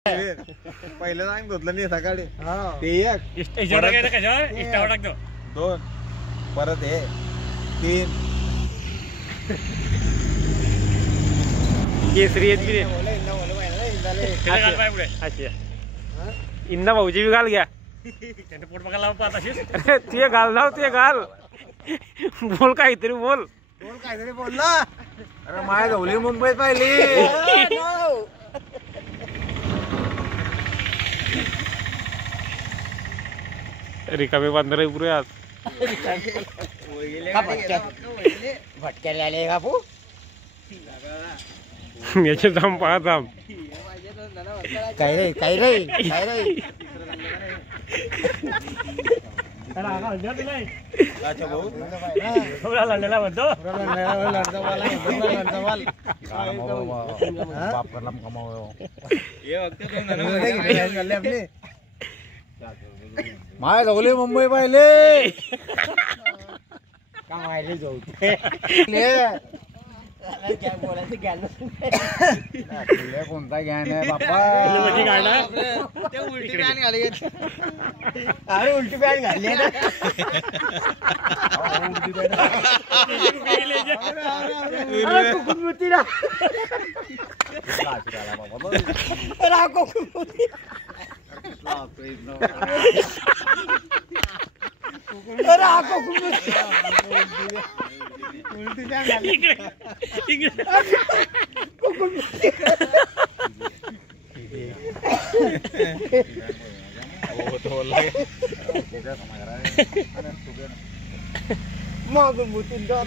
पहिलं सांग धुतलं नाही सकाळी ते एक दोन परत हे तीन केसरी इंदा भाऊजी बी घाल घ्या पोट बघायला ते घाल जाऊ ते घाल बोल काहीतरी बोल काहीतरी बोलला अरे माया गवली मुंबईत पाहिली रिकामे बांधर पुरे आज भटक्याला आले कापू याचे थांब पाहा थांब काय रे काय रे काय रे अच्छा भाऊ माय गवली मुंबई पाहिले कमायले जाऊ कोणता ज्ञान आहे बाप्पा उलटी पॅन घाली अरे उलटी पॅन घाली मागून मुतून घाल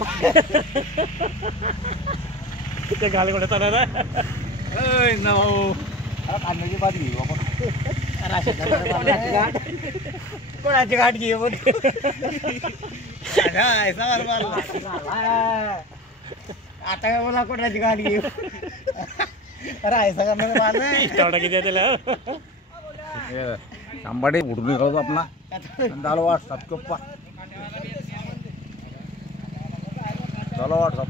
कोणा चालणार कांद्याची बात घेऊ कोणाची गाठ घेऊ आता काय बोला कोणाची गाठ घेऊ राहायचा का मला किती त्याला तांबाडे उडून निघालो आपला चालू व्हॉट्सअप चोप्पा चालू व्हॉट्सअप